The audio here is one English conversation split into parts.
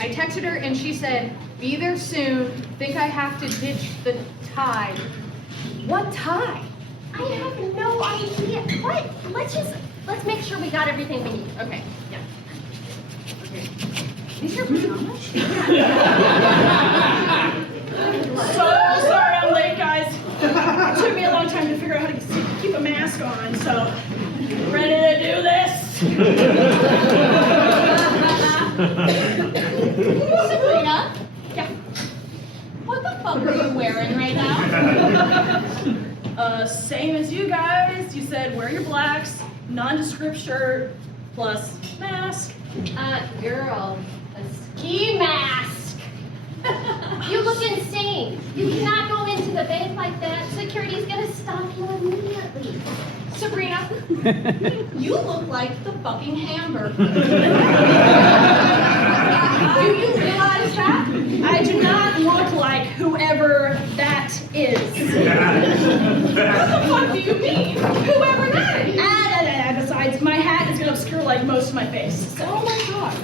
Anyways, I texted her and she said, be there soon. Think I have to ditch the tie. What tie? I have no idea. What? Let's make sure we got everything we need. Okay, yeah. Okay. These are pajamas? So sorry I'm late, guys. It took me a long time to figure out how to keep a mask on, so ready to do this? Sabrina? Yeah. What the fuck are you wearing right now? Same as you guys. You said wear your blacks, nondescript shirt, plus mask. Girl, a ski mask. You look insane. You cannot go into the bank like that. Security's gonna stop you immediately. Sabrina, you look like the fucking Hamburglar. Do you realize that? I do not look like whoever that is. What the fuck do you mean? Whoever that is? Besides, my hat is going to obscure like most of my face. So. Oh my god.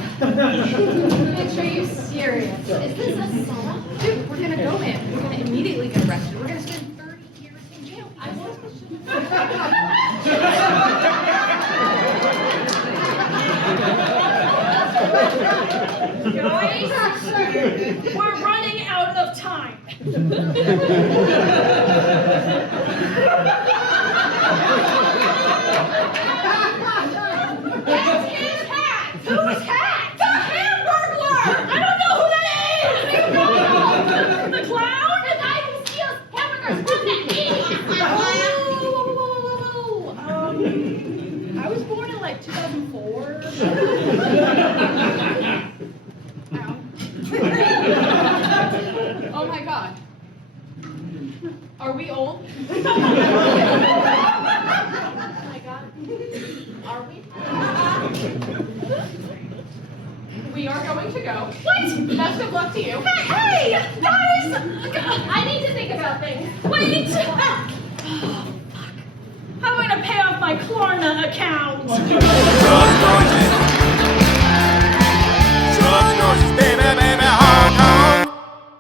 Bitch, are you serious? Is this a setup? Dude, we're gonna go in. We're gonna immediately get arrested. We're gonna spend 30 years in jail. I was. Guys, we're running out of time. That's his hat! Whose hat? The Hamburglar! I don't know who that is! The clown? The guy who steals hamburgers from that I was born in like 2004. Oh my god. Are we old? Oh my god. Are we? We are going to go. What? Best of luck to you. Hey, guys! I need to think about things. Wait! How am I going to pay off my Klarna account?